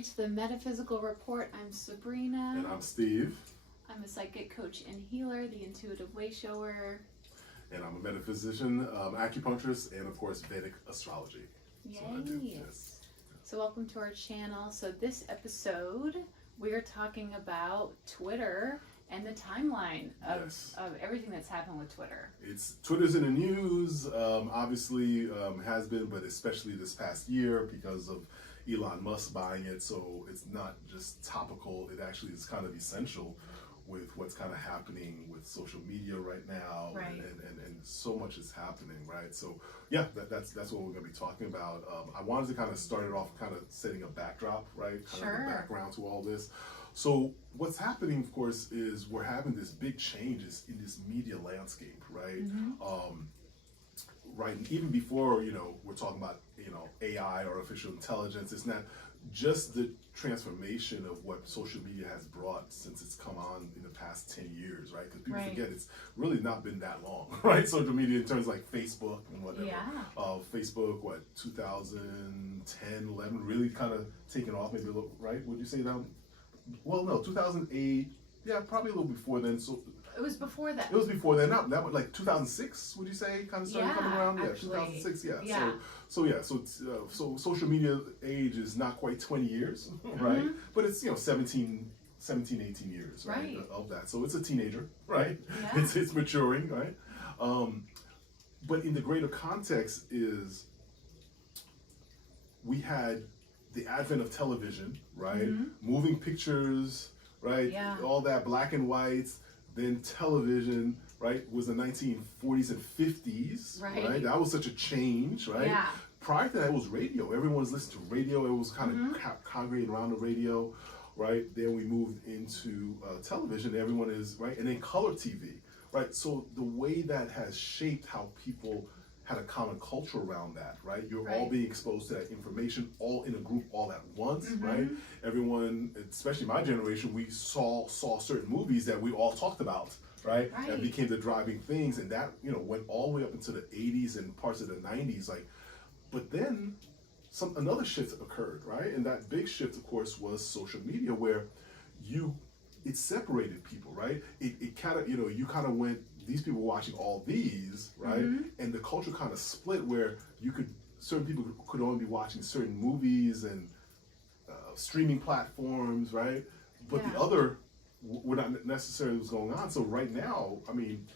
reached the Metaphysical Report. I'm Sabrina. And I'm Steve. I'm a psychic coach and healer, the intuitive way shower. And I'm a metaphysician, acupuncturist, and of course Vedic astrology. Yay! So welcome to our channel. So this episode, we're talking about Twitter and the timeline of everything that's happened with Twitter. Twitter's in the news, obviously has been, but especially this past year because of Elon Musk buying it. So it's not just topical, it actually is kind of essential with what's kind of happening with social media right now, right. And so much is happening, right? So yeah, that's what we're going to be talking about. I wanted to kind of start it off kind of setting a backdrop, right? Kind of the background to all this. So what's happening, of course, is we're having this big changes in this media landscape, right? Mm-hmm. Right, and even before, we're talking about, AI, artificial intelligence, it's not just the transformation of what social media has brought since it's come on in the past 10 years, right? Because people forget it's really not been that long, right? Social media in terms of like Facebook and whatever. Yeah. Facebook, 2010, 11, really kind of taken off, maybe a little, right? Would you say that? Well, no, 2008, yeah, probably a little before then. So it was before that. It was before then. That was like 2006. Would you say kind of started coming around? Actually, 2006. Yeah. So social media age is not quite 20 years, right? But it's 17, 18 years, right? Of that. So it's a teenager, right? Yeah. It's maturing, right? But in the greater context is we had the advent of television, right? Moving pictures, right? Yeah. All that black and whites. Then television, right, was the 1940s and 50s, right? That was such a change, right? Yeah. Prior to that, it was radio. Everyone was listening to radio. It was kind of congregated around the radio, right? Then we moved into television. Everyone is, right? And then color TV, right? So the way that has shaped how people had a common culture around that, right? You're all being exposed to that information all in a group all at once, right? Everyone, especially my generation, we saw certain movies that we all talked about, right? That became the driving things, and that, went all the way up into the 80s and parts of the 90s, but then another shift occurred, right? And that big shift, of course, was social media, where it separated people, right? It kind of, you kind of went, these people were watching all these, right? And the culture kind of split where certain people could only be watching certain movies and streaming platforms, right? But the other were not necessarily what's going on. So right now, I mean,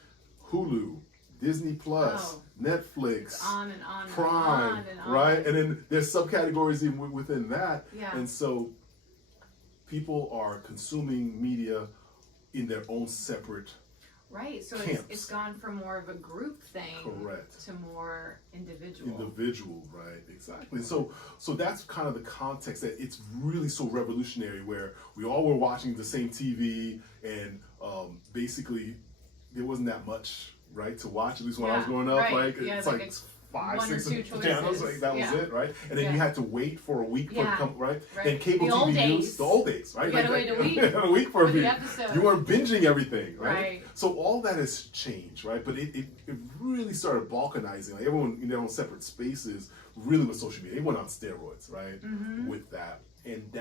Hulu, Disney Plus, Netflix, on and on, Prime, and on. right? And then there's subcategories even within that. Yeah. And so people are consuming media in their own separate so camps. it's gone from more of a group thing to more individual, right? Exactly. So that's kind of the context, that it's really so revolutionary, where we all were watching the same TV, and basically there wasn't that much, right, to watch, at least when I was growing up. It's like 5, 6 channels, that was it, right? And then you had to wait for a week for it to come, right? Then cable TV news, the old days, right? You had to wait a week. A week for a the view. episode. You weren't binging everything, right? So all that has changed, right? But it really started balkanizing. Like everyone in their own separate spaces, really with social media. They went on steroids, right? With that. And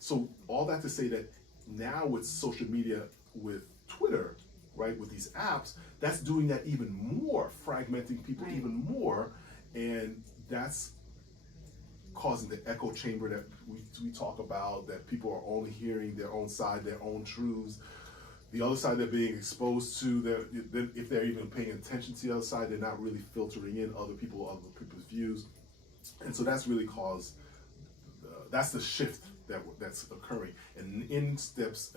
so all that to say that now with social media, with Twitter, right, with these apps, that's doing that even more, fragmenting people even more, and that's causing the echo chamber that we talk about, that people are only hearing their own side, their own truths. The other side they're being exposed to, if they're even paying attention to the other side, they're not really filtering in other people's views. And so that's really caused, that's the shift that's occurring. And in steps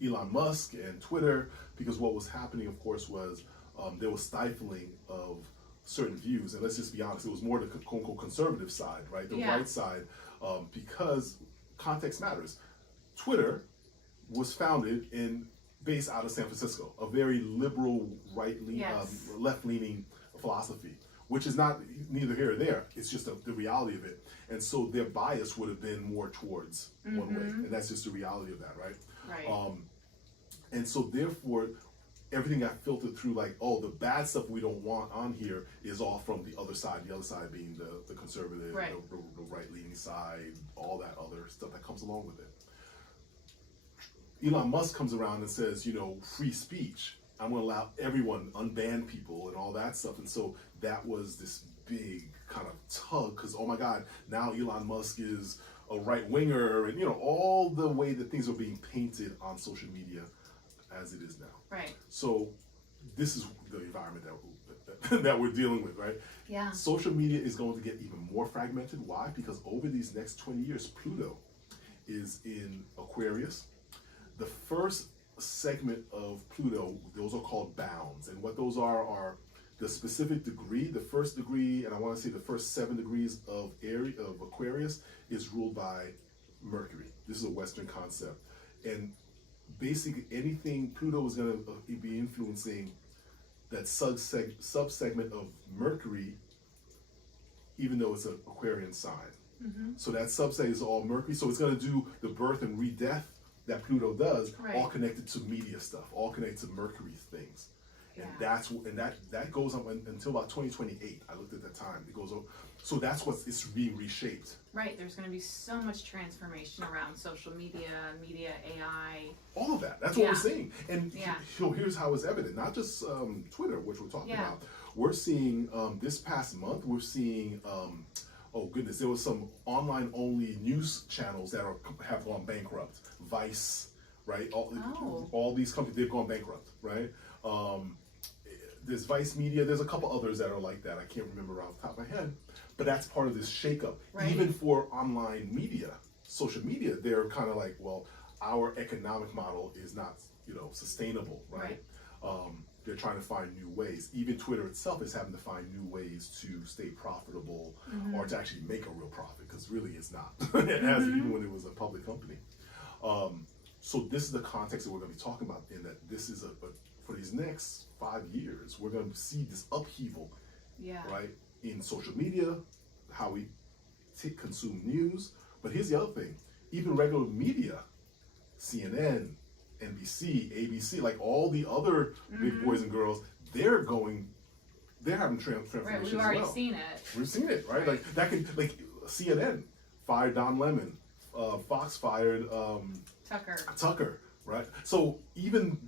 Elon Musk and Twitter, because what was happening, of course, was there was stifling of certain views. And let's just be honest, it was more the quote-unquote conservative side, right? The right side, because context matters. Twitter was founded based out of San Francisco, a very liberal, left-leaning philosophy, which is neither here or there. It's just the reality of it. And so their bias would have been more towards one way, and that's just the reality of that, right? Right. And so therefore, everything got filtered through, like, oh, the bad stuff we don't want on here is all from the other side being the conservative, right. the right-leaning side, all that other stuff that comes along with it. Elon Musk comes around and says, you know, free speech. I'm going to allow everyone, unban people and all that stuff. And so that was this big kind of tug, because, oh my God, now Elon Musk is a right-winger, and, you know, all the way that things are being painted on social media as it is now. Right. So this is the environment that we're dealing with, right? Yeah. Social media is going to get even more fragmented. Why? Because over these next 20 years, Pluto is in Aquarius. The first segment of Pluto, those are called bounds. And what those are the specific degree, the first degree, and I want to say the first 7 degrees of Aquarius is ruled by Mercury. This is a Western concept. And basically anything Pluto is going to be influencing that sub-segment of Mercury, even though it's an Aquarian sign. Mm-hmm. So that subset is all Mercury. So it's going to do the birth and re-death that Pluto does, right. All connected to media stuff, all connected to Mercury things. And that goes on until about 2028. I looked at the time. It goes on. So that's it's being reshaped. Right. There's going to be so much transformation around social media, AI. All of that. That's what we're seeing. And here's how it's evident. Not just Twitter, which we're talking about. We're seeing this past month. We're seeing. Oh goodness, there was some online-only news channels that have gone bankrupt. Vice, right? All these companies, they've gone bankrupt, right? There's Vice Media. There's a couple others that are like that. I can't remember off the top of my head. But that's part of this shakeup. Right. Even for online media, social media, they're kind of like, well, our economic model is not, sustainable, right? They're trying to find new ways. Even Twitter itself is having to find new ways to stay profitable, mm-hmm. or to actually make a real profit, because really it's not. It hasn't, even when it was a public company. So this is the context that we're going to be talking about, in that this is for these next 5 years, we're going to see this upheaval, right, in social media, how we consume news. But here's the other thing, even regular media, CNN, NBC, ABC, like all the other big boys and girls, they're having transformations. Right, we've already seen it. We've seen it, right? Like that like CNN fired Don Lemon, Fox fired Tucker, right? So even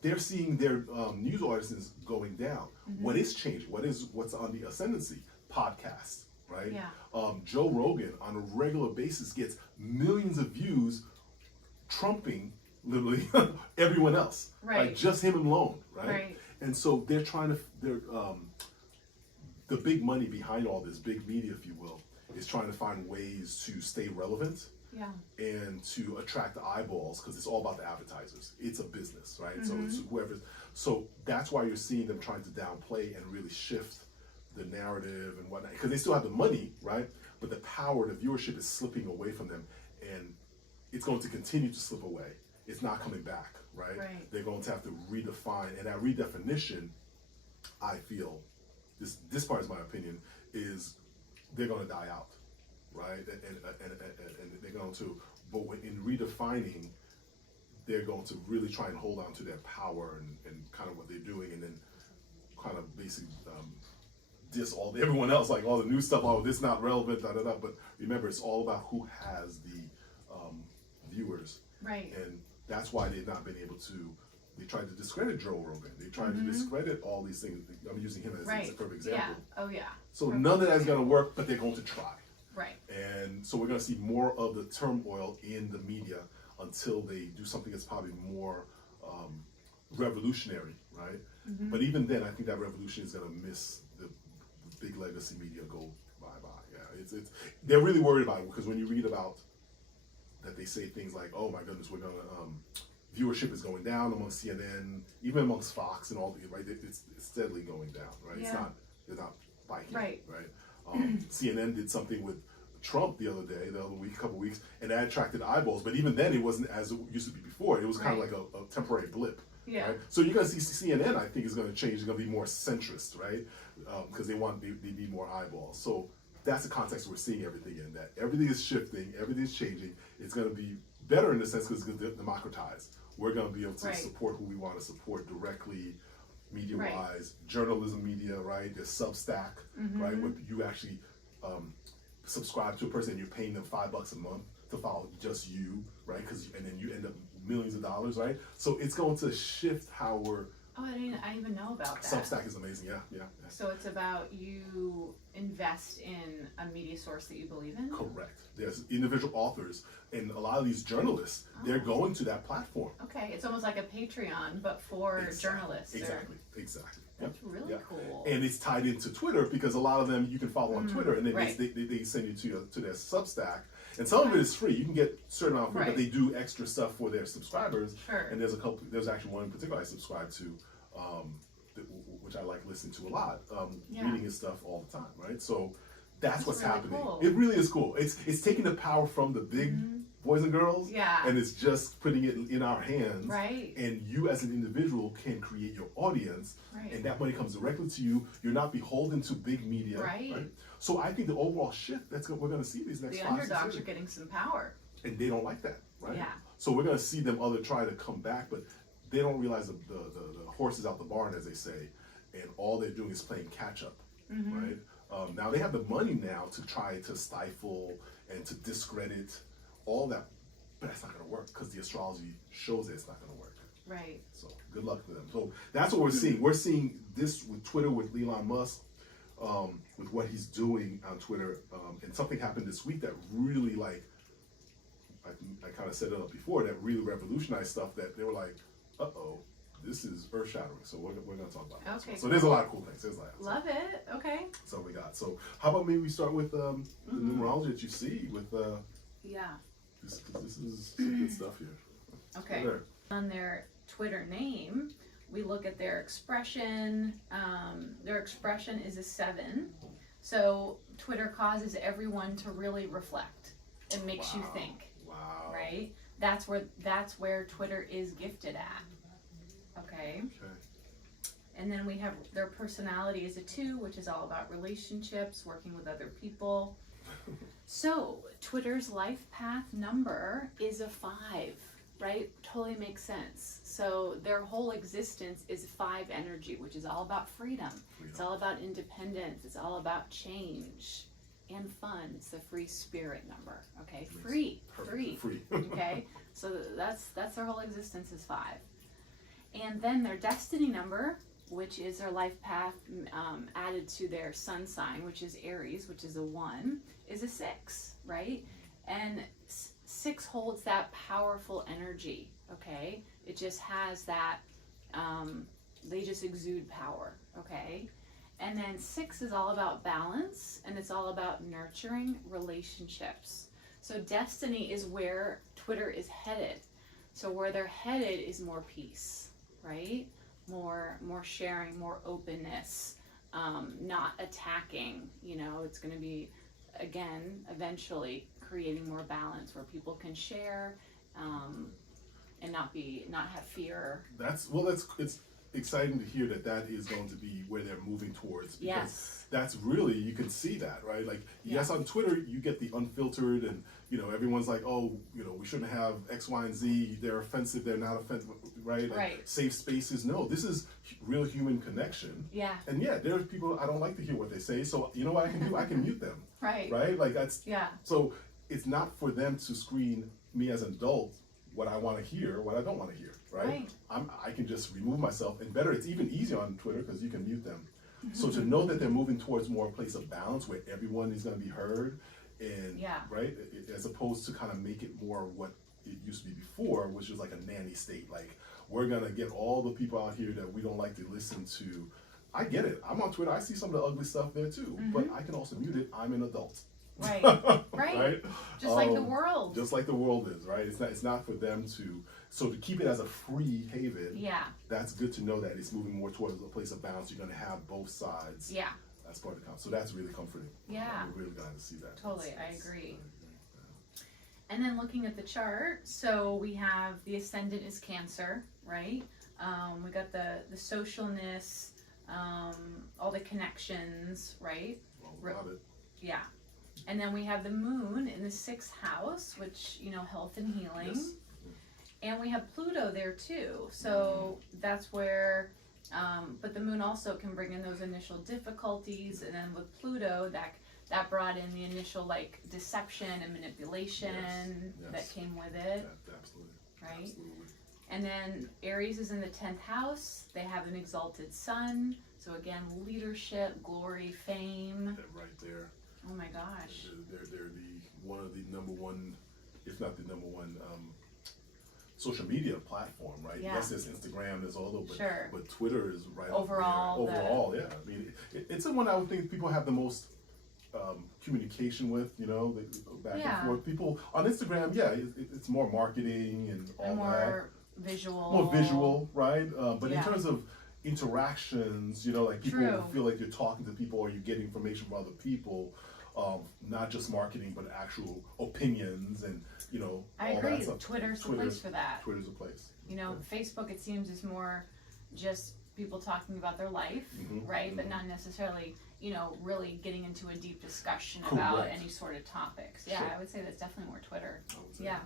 they're seeing their news audiences going down. Mm-hmm. What is changing? What's on the ascendancy? Podcasts, right? Yeah. Joe Rogan on a regular basis gets millions of views, trumping literally everyone else, right? Like just him alone, right? And so they're the big money behind all this, big media, if you will, is trying to find ways to stay relevant, and to attract the eyeballs, because it's all about the advertisers. It's a business, right? Mm-hmm. So it's whoever. So that's why you're seeing them trying to downplay and really shift the narrative and whatnot, because they still have the money, right? But the power, the viewership is slipping away from them, and it's going to continue to slip away. It's not coming back, right? They're going to have to redefine, and that redefinition, I feel, this part is my opinion, is they're going to die out, right? And they're going to, but in redefining, they're going to really try and hold on to their power and kind of what they're doing, and then kind of basically diss everyone else, like all the new stuff. Oh, this is not relevant, da da da. But remember, it's all about who has the viewers, right? And that's why they've not been able to. They tried to discredit Joe Rogan. They tried to discredit all these things. I'm using him as a perfect example. Yeah. Oh yeah. So none of that's going to work, but they're going to try. Right. And so we're going to see more of the turmoil in the media until they do something that's probably more revolutionary, right? Mm-hmm. But even then, I think that revolution is going to miss the big legacy media go bye-bye. Yeah, it's they're really worried about it, because when you read about that, they say things like, oh my goodness, we're going to, viewership is going down amongst CNN, even amongst Fox and all the, right? It's steadily going down, right? Yeah. They're not biking, right? CNN did something with Trump the other couple weeks, and that attracted eyeballs. But even then, it wasn't as it used to be before. It was kind of like a temporary blip. Yeah. Right? So you're going to see CNN, I think, is going to change. It's going to be more centrist, right? Because they need more eyeballs. So that's the context we're seeing everything in, that everything is shifting, everything is changing. It's going to be better in the sense because it's going to democratize. we're going to be able to Right. support who we want to support directly, media-wise, journalism media, right? There's Substack, right? Where you actually subscribe to a person and you're paying them $5 a month to follow just you, right? And then you end up millions of dollars, right? So it's going to shift how we're. Oh, I didn't even know about that. Substack is amazing, yeah. So it's about you invest in a media source that you believe in? Correct. There's individual authors, and a lot of these journalists, they're going to that platform. Okay, it's almost like a Patreon, but for journalists. Exactly. That's really cool. And it's tied into Twitter because a lot of them you can follow on Twitter, and then right. they send you to their Substack. And some of it is free. You can get certain amount free, but they do extra stuff for their subscribers. Sure. And there's actually one in particular I subscribe to, which I like listening to a lot, reading his stuff all the time, right? So that's what's really happening. Cool. It really is cool. It's taking the power from the big boys and girls, and it's just putting it in our hands. Right. And you as an individual can create your audience, and that money comes directly to you. You're not beholden to big media, right? So I think the overall shift we're going to see these next 5 6 years. The underdogs are getting some power, and they don't like that, right? Yeah. So we're going to see them try to come back, but they don't realize the horse is out the barn, as they say, and all they're doing is playing catch up, right? Now they have the money now to try to stifle and to discredit all that, but that's not going to work because the astrology shows that it's not going to work. Right. So good luck to them. So that's what we're seeing. We're seeing this with Twitter, with Elon Musk, with what he's doing on Twitter, and something happened this week that really, like, I kind of set it up before, that really revolutionized stuff that they were like, uh-oh, this is earth-shattering. So we're going to talk about that. Okay. So there's a lot of cool things. Love it. Okay. So we got. So how about maybe we start with the numerology that you see with this is some good stuff here. Okay. On their Twitter name, we look at their expression. Their expression is a 7. So Twitter causes everyone to really reflect. It makes you think. Wow. Right? That's where Twitter is gifted at. Okay. And then we have their personality is a 2, which is all about relationships, working with other people. So Twitter's life path number is a 5, right? Totally makes sense. So their whole existence is 5 energy, which is all about freedom. It's all about independence. It's all about change and fun. It's the free spirit number. Okay, free. Okay, so that's their whole existence is 5. And then their destiny number, which is their life path added to their sun sign, which is Aries, which is a 1, is a 6, right? And 6 holds that powerful energy, okay? It just has that, they just exude power, okay? And then 6 is all about balance, and it's all about nurturing relationships. So destiny is where Twitter is headed. So where they're headed is more peace, right? More sharing, more openness, not attacking. It's going to be, again, eventually creating more balance where people can share and not have fear. It's exciting to hear that is going to be where they're moving towards, because that's really, you can see that, right? Like, yes, on Twitter you get the unfiltered, and everyone's like, oh, we shouldn't have X, Y, and Z, they're offensive, they're not offensive, right? Right. Safe spaces. No, this is real human connection. Yeah. And there's people I don't like to hear what they say, so you know what I can do? I can mute them. Right. Like that's so it's not for them to screen me as an adult what I want to hear, what I don't want to hear, right? I can just remove myself, and better, it's even easier on Twitter because you can mute them. So to know that they're moving towards more a place of balance where everyone is going to be heard, and right, as opposed to kind of make it more what it used to be before, which was like a nanny state. Like, we're going to get all the people out here that we don't like to listen to. I get it. I'm on Twitter. I see some of the ugly stuff there too, but I can also mute it. I'm an adult. Right. Right. Just like the world. Just like the world is, right? It's not for them to. So to keep it as a free haven. That's good to know that it's moving more towards a place of balance. You're going to have both sides. That's part of the concept. So that's really comforting. We're really glad to see that. Totally, I agree. And then looking at the chart, so we have the ascendant is Cancer, right? We got the socialness, all the connections, right? Love it. Yeah. And then we have the moon in the 6th house, which, health and healing. And we have Pluto there too. So that's where, but the moon also can bring in those initial difficulties. And then with Pluto, that brought in the initial like deception and manipulation that came with it. Absolutely. Right? Absolutely. And then Aries is in the 10th house. They have an exalted sun. So again, leadership, glory, fame. They're right there. Oh my gosh. They're one of the number one, if not the number one, social media platform, right? Yeah. Yes, there's Instagram, there's all those, but Twitter is right overall. Up there. Overall, yeah. I mean, it's the one I would think people have the most communication with, you know, back and forth. People on Instagram, it's more marketing and all more that. Visual. More visual, right? But in terms of interactions, you know, like people feel like you're talking to people or you get information from other people, not just marketing, but actual opinions and, you know, I all agree. that stuff. Twitter's the place for that. Twitter's a place. You know, Facebook, it seems, is more just people talking about their life, right? But not necessarily, you know, really getting into a deep discussion about any sort of topics. Yeah, I would say that's definitely more Twitter. Yeah.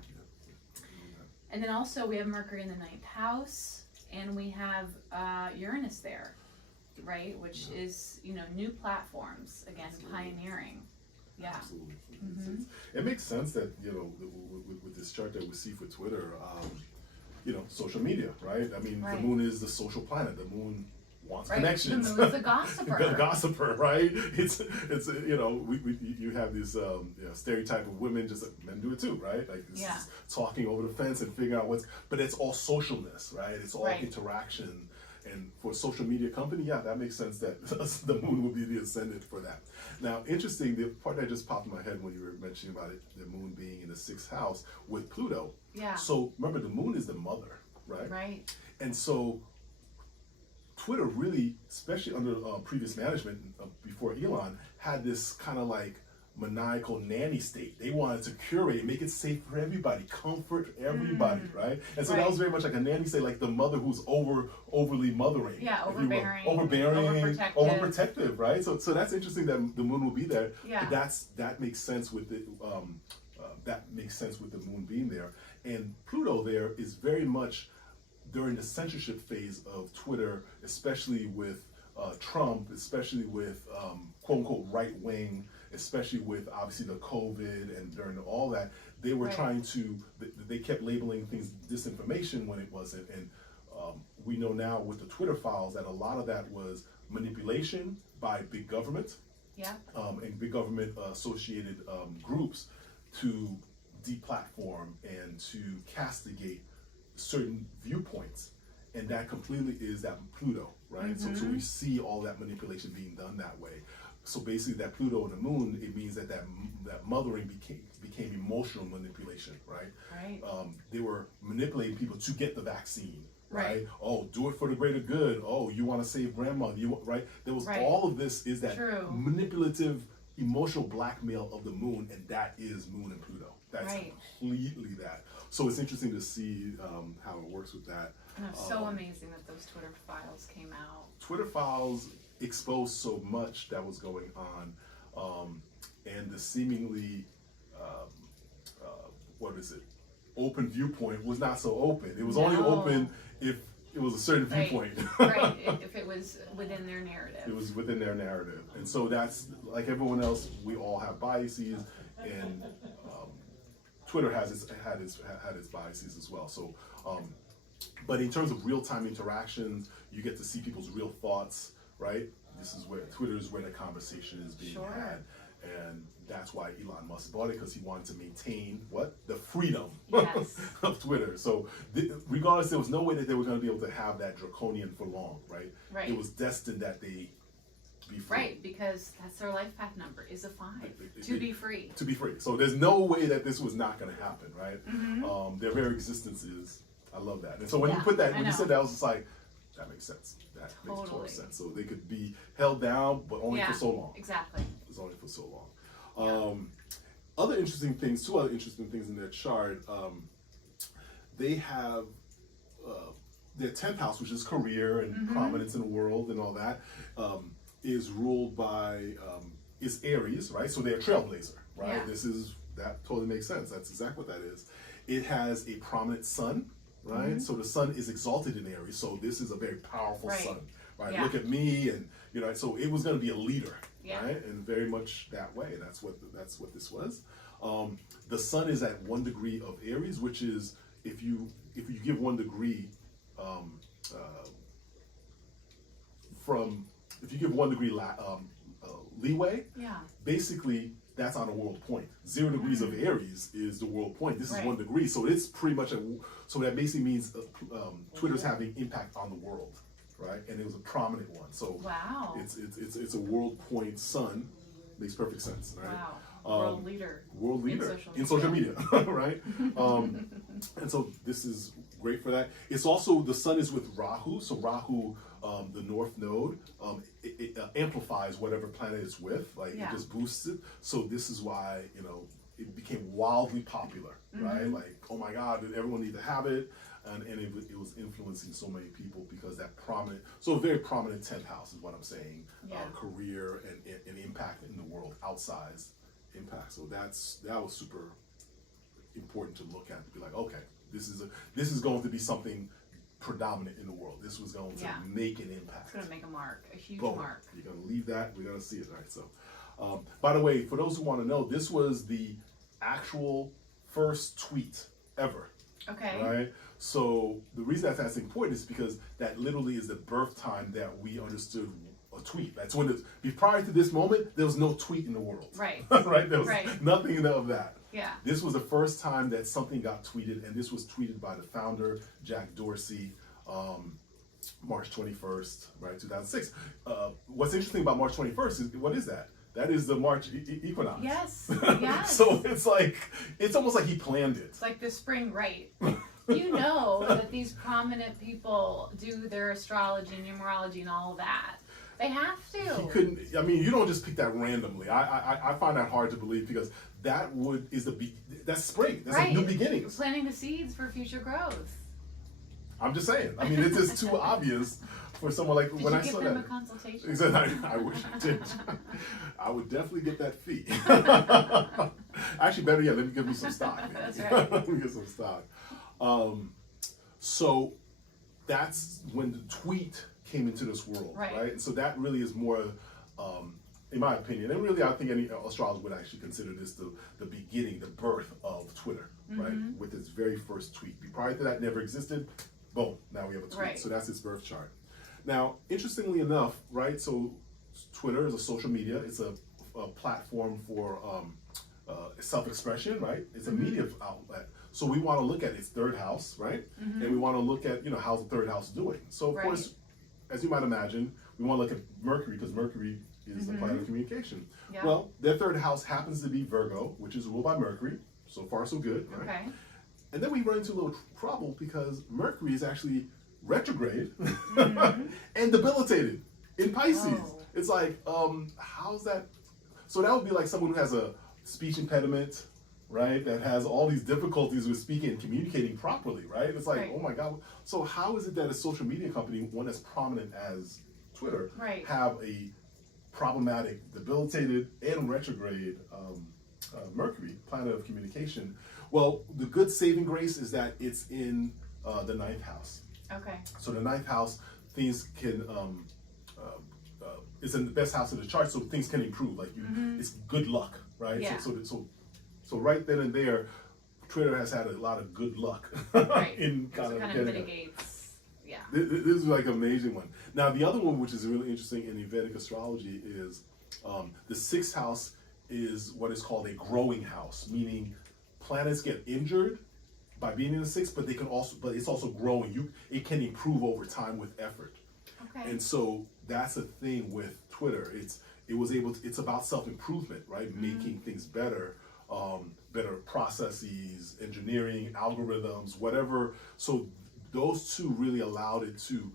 And then also we have Mercury in the 9th house, and we have Uranus there, right? Which is, you know, new platforms, again, pioneering. Yeah. Absolutely. It makes sense that, you know, with this chart that we see for Twitter, you know, social media, right? I mean, the moon is the social planet. The moon wants connections. The moon is the gossiper. The gossiper, right? It's you know, you have this you know, stereotype of women, just like men do it too, right? Like this is talking over the fence and figuring out but it's all socialness, right? It's all interaction. And for a social media company, that makes sense that the moon will be the ascendant for that. Now, interesting, the part that just popped in my head when you were mentioning about it, the moon being in the 6th house with Pluto. Yeah. So remember, the moon is the mother, right? Right. And so Twitter really, especially under previous management before Elon, had this kind of like maniacal nanny state. They wanted to curate, make it safe for everybody, comfort everybody, right? And so that was very much like a nanny state, like the mother who's overly mothering. Yeah, overbearing, overprotective, right? So that's interesting that the moon will be there. Yeah. But that makes sense with the moon being there. And Pluto there is very much during the censorship phase of Twitter, especially with Trump, especially with quote unquote right wing, especially with obviously the COVID and during all that, they were trying to, they kept labeling things disinformation when it wasn't. And we know now with the Twitter files that a lot of that was manipulation by big government and big government associated groups to deplatform and to castigate certain viewpoints. And that completely is that Pluto, right? So we see all that manipulation being done that way. So basically, that Pluto and the moon, it means that mothering became emotional manipulation, right? Right. They were manipulating people to get the vaccine, right? Oh, do it for the greater good. Oh, you want to save grandmother, right? There was all of this is that manipulative, emotional blackmail of the moon, and that is Moon and Pluto. That's completely that. So it's interesting to see how it works with that. And it's so amazing that those Twitter files came out. Twitter files exposed so much that was going on, and the seemingly open viewpoint was not so open. It was only open if it was a certain viewpoint. Right, if it was within their narrative. It was within their narrative. And so that's, like everyone else, we all have biases, and Twitter had its biases as well. So, but in terms of real-time interactions, you get to see people's real thoughts, right? This is where Twitter is where the conversation is being had, and that's why Elon Musk bought it, because he wanted to maintain the freedom of Twitter. So regardless, there was no way that they were going to be able to have that draconian for long, right? Right. It was destined that they be free. Right, because that's their life path number is a 5. To be free. To be free. So there's no way that this was not going to happen, right? Their very existence is. I love that. And so when you put that, when you said that, I was just like, that makes sense. That makes total sense. So they could be held down, but only for so long. Exactly. It's only for so long. Other interesting things, 2 other interesting things in their chart. They have their 10th house, which is career and prominence in the world and all that, is ruled by, is Aries, right? So they're a trailblazer, right? That totally makes sense. That's exactly what that is. It has a prominent sun, right? So the sun is exalted in Aries, so this is a very powerful sun, right? Yeah. Look at me, and so it was going to be a leader, Yeah. right? And very much that way. That's what this was. The sun is at 1 degree of Aries, which is if you give 1 degree if you give 1 degree leeway, basically that's on a world point. 0 degrees of Aries is the world point. This is 1 degree, so it's pretty much so that basically means Twitter's having impact on the world, right? And it was a prominent one. So wow, it's a world point sun. Makes perfect sense, right? Wow, world leader in social media, right? And so this is great for that. It's also, the sun is with Rahu, so Rahu, the north node, it amplifies whatever planet it's with, like it just boosts it. So this is why, it became wildly popular, right? Like, oh my God, everyone needs to have it. And it was influencing so many people because a very prominent 10th house is what I'm saying, career and impact in the world, outsized impact. So that was super important to look at, to be like, okay, this is going to be something predominant in the world. This was going to make an impact. It's going to make a mark, a huge Boom. mark. You're going to leave that. We're going to see it, right? So, by the way, for those who want to know, this was the actual first tweet ever. Okay. Right? So the reason that's important is because that literally is the birth time that we understood a tweet. That's when prior to this moment, there was no tweet in the world. Right. Right? There was nothing of that. Yeah. This was the first time that something got tweeted, and this was tweeted by the founder, Jack Dorsey, March 21st, right, 2006. What's interesting about March 21st is, what is that? That is the March equinox. Yes, yes. So it's almost like he planned it. It's like the spring, right? You know that these prominent people do their astrology, numerology, and all of that. They have to. He couldn't. I mean, you don't just pick that randomly. I find that hard to believe because that's spring. That's like new beginnings. You're planting the seeds for future growth. I'm just saying. I mean, it's just too obvious for someone like when I saw that. Did you give them a consultation? Exactly. I wish I did. I would definitely get that fee. Actually, better yet, let me give me some stock. That's right. Let me get some stock. So that's when the tweet came into this world, right? So that really is more, in my opinion, and really I think any astrologer would actually consider this the beginning, the birth of Twitter, right? With its very first tweet. Prior to that, never existed. Boom, now we have a tweet. Right. So that's its birth chart. Now, interestingly enough, right, so Twitter is a social media. It's a platform for self-expression, right? It's a media outlet. So we want to look at its third house, right? And we want to look at, how's the third house doing? So of course, as you might imagine, we want to look at Mercury because Mercury is the planet of communication. Yeah. Well, their third house happens to be Virgo, which is ruled by Mercury. So far, so good, right? Okay. And then we run into a little trouble because Mercury is actually retrograde and debilitated in Pisces. Oh. It's like, how's that? So that would be like someone who has a speech impediment, right? That has all these difficulties with speaking and communicating properly, right? It's like, oh my God. So how is it that a social media company, one as prominent as Twitter, have a problematic, debilitated, and retrograde Mercury, planet of communication? Well, the good saving grace is that it's in the 9th house. Okay. So the 9th house, things can, it's in the best house of the chart, so things can improve. Like it's good luck, right? Yeah. So right then and there, Twitter has had a lot of good luck in kind of mitigates. Yeah. This is like an amazing one. Now the other one, which is really interesting in Vedic astrology, is the 6th house is what is called a growing house, meaning planets get injured by being in the 6th, but it's also growing. It can improve over time with effort. Okay. And so that's the thing with Twitter. It's about self-improvement, right? Making things better, better processes, engineering, algorithms, whatever. So those two really allowed it to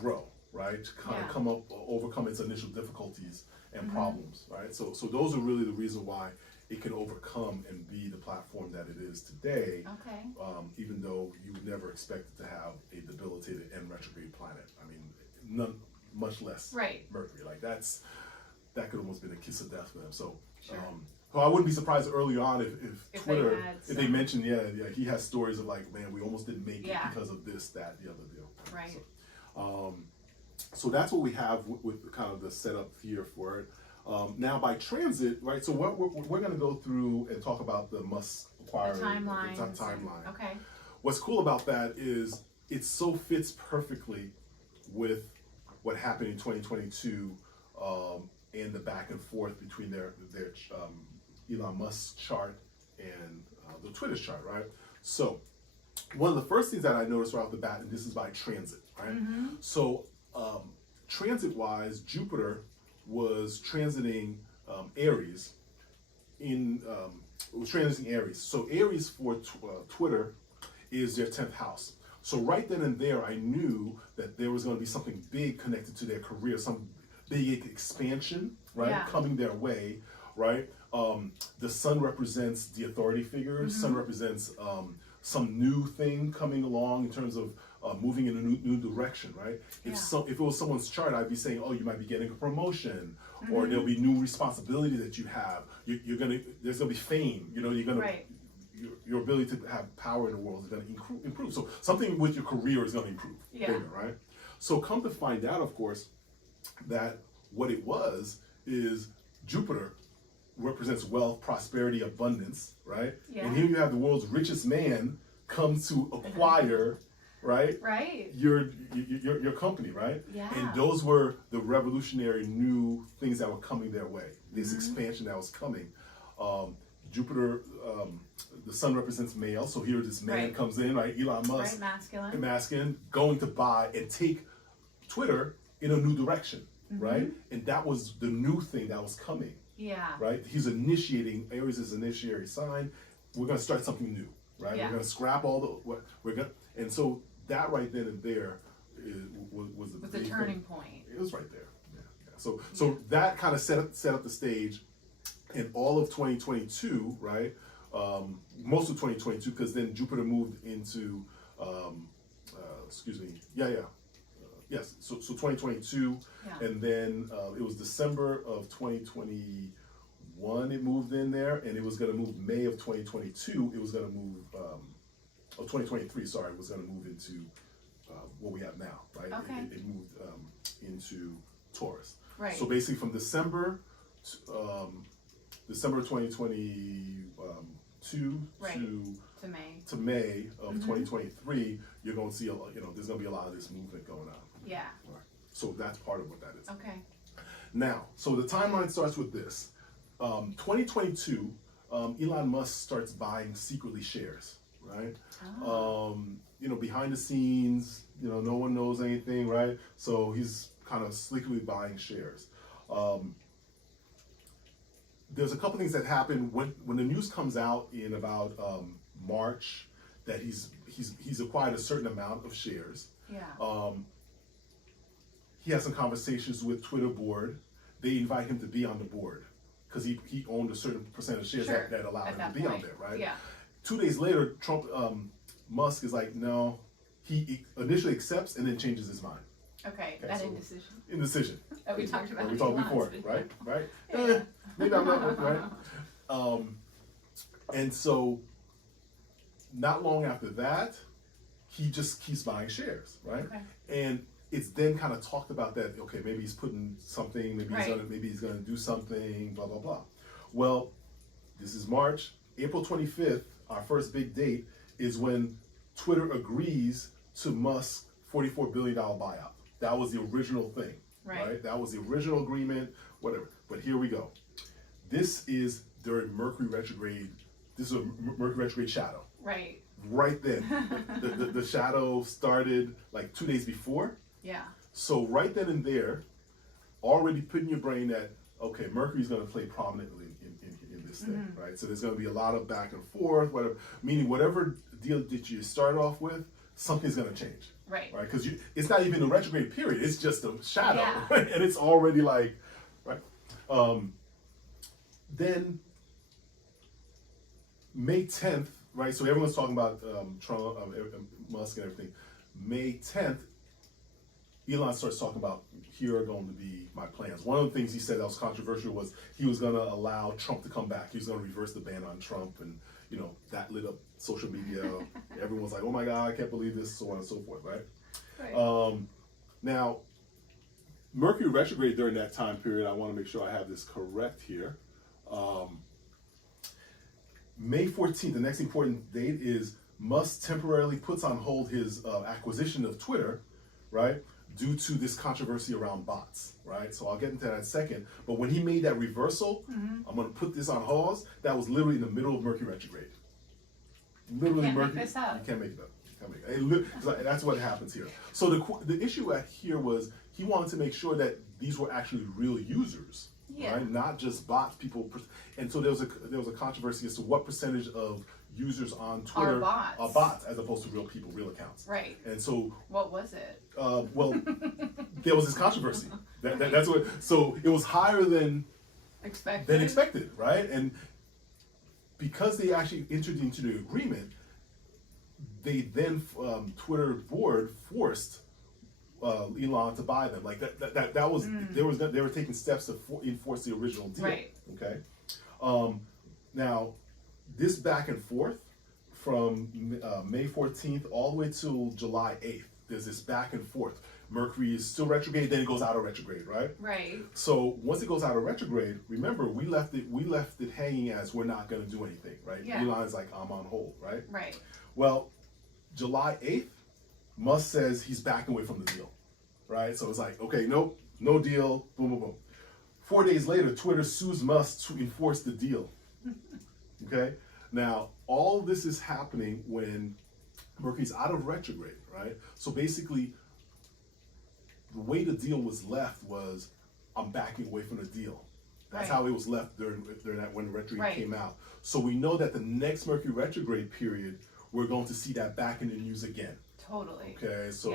grow, right? To kind of overcome its initial difficulties and problems, right? So those are really the reason why it can overcome and be the platform that it is today. Okay. Even though you would never expect it to have a debilitated and retrograde planet. I mean, none, much less Mercury. Like that could almost been a kiss of death for them. So, So I wouldn't be surprised early on if Twitter, if they mentioned, he has stories of like, man, we almost didn't make it because of this, that, the other deal. Right. So that's what we have with kind of the setup here for it. Now by transit, right? So what we're going to go through and talk about the Musk acquiring timeline. Okay. What's cool about that is it so fits perfectly with what happened in 2022 and the back and forth between their Elon Musk's chart and the Twitter's chart, right? So one of the first things that I noticed right off the bat, and this is by transit, right? Mm-hmm. So transit-wise, Jupiter was transiting Aries Aries. So Aries for Twitter is their 10th house. So right then and there, I knew that there was going to be something big connected to their career, some big expansion, right, coming their way, right? The sun represents the authority figures. Sun represents some new thing coming along in terms of moving in a new direction, right? If it was someone's chart, I'd be saying, oh, you might be getting a promotion, or there'll be new responsibility that you have. There's gonna be fame. You know, you're gonna. Right. Your ability to have power in the world is going to improve. So something with your career is going to improve, bigger, right? So come to find out, of course, that what it was is Jupiter represents wealth, prosperity, abundance, right? Yeah. And here you have the world's richest man come to acquire, right? Right. Your company, right? Yeah. And those were the revolutionary new things that were coming their way. This expansion that was coming. Jupiter, the sun represents male, so here this man comes in, right? Elon Musk, masculine, going to buy and take Twitter in a new direction, right? And that was the new thing that was coming. Yeah. Right? He's initiating, Aries is initiatory sign. We're going to start something new, right? Yeah. We're going to scrap all and so that right then and there was the turning point. It was right there. Yeah. So that kind of set up the stage. In all of 2022, right? Most of 2022, because then Jupiter moved into, yes. So 2022, and then it was December of 2021. It moved in there, and it was going to move May of 2022. It was going to move, 2023. Sorry, it was going to move into what we have now, right? Okay. It moved into Taurus. Right. So basically, from December 2022 to May of 2023, you're going to see there's going to be a lot of this movement going on. Yeah. Right. So that's part of what that is. Okay. Now, so the timeline starts with this. 2022, Elon Musk starts buying secretly shares, right? Oh. Behind the scenes, no one knows anything, right? So he's kind of sleekly buying shares. There's a couple things that happen when the news comes out in about March that he's acquired a certain amount of shares. Yeah. He has some conversations with Twitter board. They invite him to be on the board because he owned a certain percent of shares that allowed him to be on there, right? Yeah. 2 days later, Musk is like, no. He initially accepts and then changes his mind. Okay, that so indecision. That we talked about. We talked before, right? Right? Yeah. Maybe I'm not right. And so, not long after that, he just keeps buying shares, right? Okay. And it's then kind of talked about that. Okay, maybe he's putting something. Maybe he's gonna do something. Blah blah blah. Well, this is March, April 25th. Our first big date is when Twitter agrees to Musk's $44 billion buyout. That was the original thing, right? That was the original agreement, whatever. But here we go. This is during Mercury retrograde. This is a Mercury retrograde shadow. Right. Right then. the shadow started like 2 days before. Yeah. So right then and there, already put in your brain that, okay, Mercury's going to play prominently in this thing, right? So there's going to be a lot of back and forth, whatever. Meaning whatever deal that you start off with, something's going to change. Right. Right. Because it's not even a retrograde period. It's just a shadow. Yeah. Right? And it's already like, right. Then May 10th, right? So everyone's talking about Trump, Musk and everything. May 10th, Elon starts talking about, here are going to be my plans. One of the things he said that was controversial was he was going to allow Trump to come back. He was going to reverse the ban on Trump, and that lit up social media. Everyone was like, oh my God, I can't believe this, so on and so forth, right? Now, Mercury retrograde during that time period, I want to make sure I have this correct here. May 14th, the next important date is Musk temporarily puts on hold his acquisition of Twitter, right? Due to this controversy around bots, right? So I'll get into that in a second. But when he made that reversal, I'm going to put this on pause. That was literally in the middle of Mercury retrograde. Literally, you can't Mercury. Make this up. You can't make it up. That's what happens here. So the issue here was he wanted to make sure that these were actually real users, right? Not just bots. People, and so there was a controversy as to what percentage of users on Twitter are bots as opposed to real people, real accounts. Right. And so what was it? Well, there was this controversy. That's what. So it was higher than expected, right? And because they actually entered into the agreement, they then Twitter board forced Elon to buy them. Like that was they were taking steps to enforce the original deal. Right. Okay. Now, this back and forth from May 14th all the way till July 8th, there's this back and forth. Mercury is still retrograde, then it goes out of retrograde, right? Right. So once it goes out of retrograde, remember we left it hanging as we're not going to do anything, right? Yeah. Elon's like, I'm on hold, right? Right. Well, July 8th, Musk says he's backing away from the deal, right? So it's like, okay, nope, no deal, boom, boom, boom. 4 days later, Twitter sues Musk to enforce the deal. Okay? Now, all this is happening when Mercury's out of retrograde, right? So basically, the way the deal was left was, I'm backing away from the deal. That's how it was left during that when the retrograde came out. So we know that the next Mercury retrograde period, we're going to see that back in the news again. Totally. Okay, so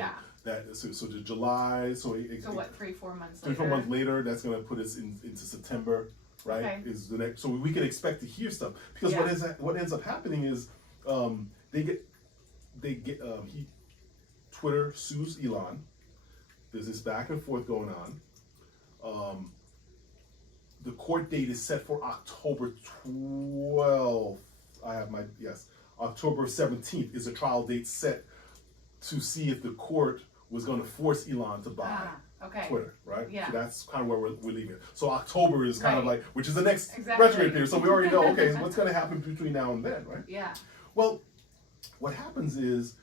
so the July, so what, 3-4 months 3-4 months later, that's going to put us into September, right? Okay. Is the next, so we can expect to hear stuff because what ends up happening is Twitter sues Elon. There's this back and forth going on. The court date is set for October 12th. October 17th is a trial date set to see if the court was going to force Elon to buy Twitter, right? Yeah. So that's kind of where we're leaving it. So October is kind of like, which is the next Exactly. retrograde period. So we already know, okay, what's going to happen between now and then, right? Yeah. Well, what happens is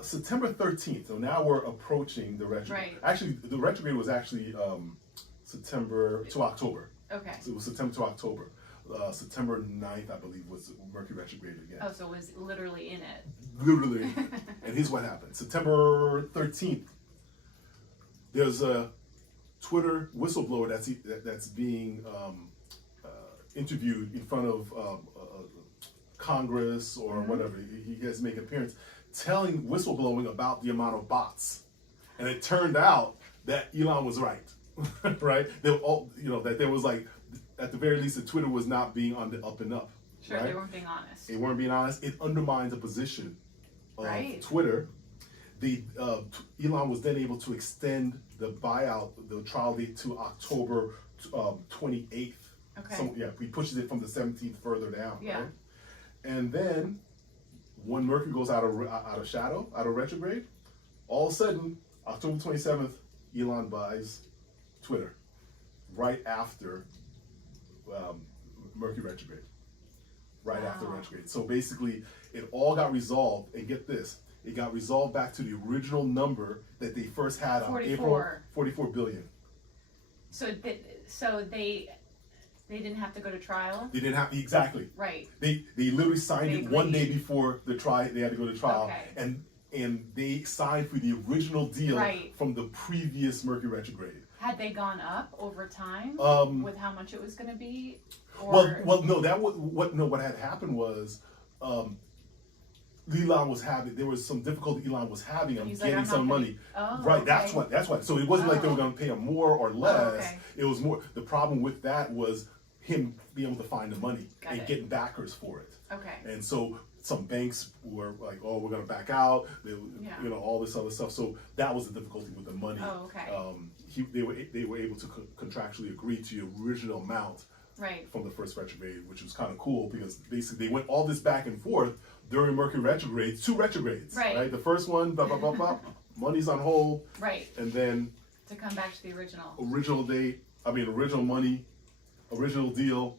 September 13th, so now we're approaching the retrograde. Right. Actually, the retrograde was actually September to October. Okay. So it was September to October. September 9th, I believe, was Mercury retrograde again. Oh, so it was literally in it. Literally. And here's what happened. September 13th, there's a Twitter whistleblower that's being interviewed in front of Congress or whatever. He has to make an appearance telling whistleblowing about the amount of bots. And it turned out that Elon was right. Right? That there was like, at the very least, that Twitter was not being on the up and up. Sure, right? they weren't being honest. They weren't being honest. It undermines the position of Twitter. Elon was then able to extend the buyout, the trial date to October 28th. Okay. So he pushes it from the 17th further down. Yeah. Right? And then when Mercury goes out of retrograde, all of a sudden, October 27th, Elon buys Twitter right after Mercury retrograde. Right after retrograde. So basically, it all got resolved, and get this, it got resolved back to the original number that they first had on 44. April, 44 billion. So they didn't have to go to trial? They didn't have, exactly. Right. They literally signed it one day before the trial, they had to go to trial. Okay. And they signed for the original deal Right. from the previous Mercury retrograde. Had they gone up over time with how much it was going to be? Or... Well, no. What had happened was, Elon was having. There was some difficulty Elon was having on getting some money. Right. Okay. That's why. So it wasn't like they were going to pay him more or less. It was more. The problem with that was him being able to find the money and getting backers for it. Okay. And so some banks were like, oh, we're going to back out, all this other stuff. So that was the difficulty with the money. Oh, okay. They were able to contractually agree to the original amount from the first retrograde, which was kind of cool because basically they went all this back and forth during Mercury retrogrades, 2 retrogrades, right? The first one, blah, blah, blah, blah, money's on hold. Right. And then to come back to the original original money, original deal.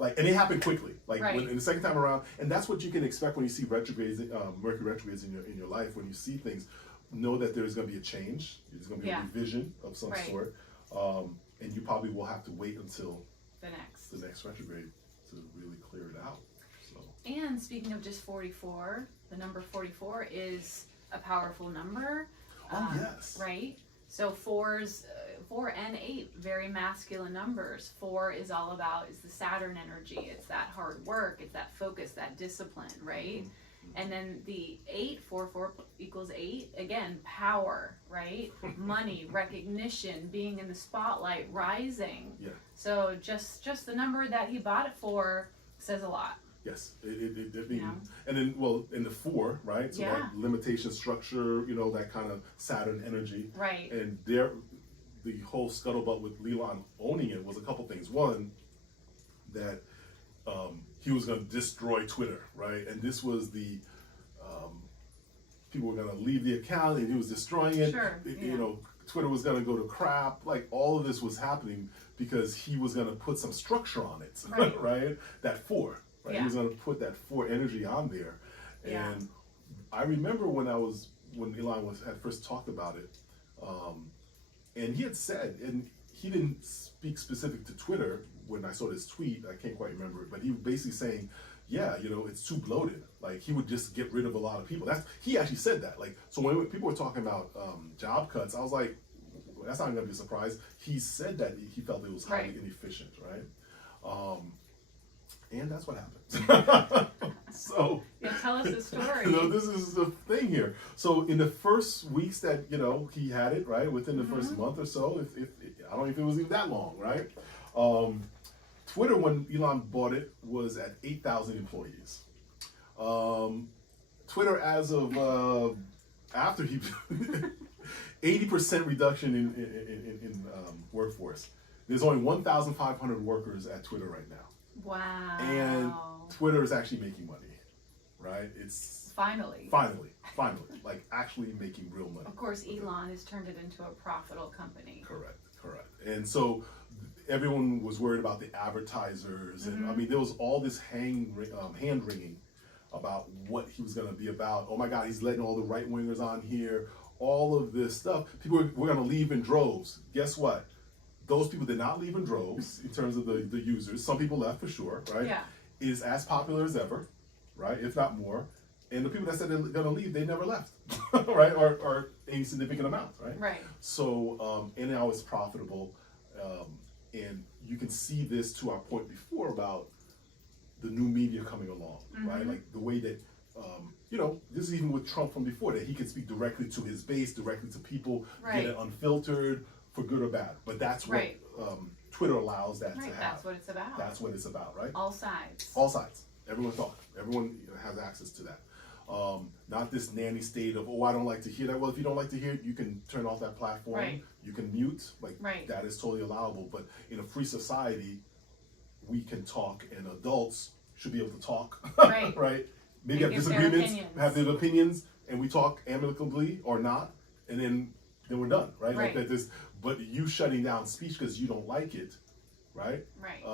And it happened quickly. In the second time around, and that's what you can expect when you see retrogrades, Mercury retrogrades in your life. When you see things, know that there's going to be a change. There's going to be a revision of some sort, and you probably will have to wait until the next retrograde to really clear it out. So. And speaking of just 44, the number 44 is a powerful number. Oh yes. Right. So 4 and 8, very masculine numbers. 4 is all about the Saturn energy. It's that hard work. It's that focus, that discipline, right? Mm-hmm. And then the 4 equals 8. Again, power, right? Money, recognition, being in the spotlight, rising. Yeah. So just the number that he bought it for says a lot. Yes, and then in the 4, right? So limitation, structure, that kind of Saturn energy. Right. And the whole scuttlebutt with Elon owning it was a couple things. One, that he was going to destroy Twitter, right? And this was the people were going to leave the account, and he was destroying it. Sure. Twitter was going to go to crap. All of this was happening because he was going to put some structure on it, right? That 4. Right? Yeah. He was going to put that 4 energy on there. And I remember when Elon had first talked about it, and he had said, and he didn't speak specific to Twitter when I saw this tweet, I can't quite remember it, but he was basically saying, it's too bloated. He would just get rid of a lot of people. He actually said that. So when people were talking about job cuts, I was like, that's not going to be a surprise. He said that he felt it was highly inefficient, right? And that's what happened. So tell us the story. This is the thing here. So in the first weeks that he had it, right, within the first month or so, if I don't know if it was even that long, right? Twitter, when Elon bought it, was at 8,000 employees. Twitter, as of after he 80% reduction in workforce. There's only 1,500 workers at Twitter right now. Wow. And Twitter is actually making money, right? It's finally, actually making real money. Of course, Elon has turned it into a profitable company. Correct. And so everyone was worried about the advertisers, and there was all this hand wringing about what he was going to be about. Oh my God, he's letting all the right wingers on here. All of this stuff. People were going to leave in droves. Guess what? Those people did not leave in droves in terms of the users. Some people left for sure, right? Yeah. It is as popular as ever, right? If not more. And the people that said they're going to leave, they never left, right? Or any significant amount, right? Right. So, and now it's profitable. And you can see this to our point before about the new media coming along, right? The way that, this is even with Trump from before, that he could speak directly to his base, directly to people, get it unfiltered, for good or bad. But that's what Twitter allows that to have. That's what it's about. That's what it's about, right? All sides. All sides. Everyone talk. Everyone has access to that. Not this nanny state of, I don't like to hear that. Well, if you don't like to hear it, you can turn off that platform. Right. You can mute. That is totally allowable. But in a free society, we can talk, and adults should be able to talk. Right. Right? Maybe have disagreements, have their opinions, and we talk amicably or not, and then we're done, right? But you shutting down speech because you don't like it, right? Right.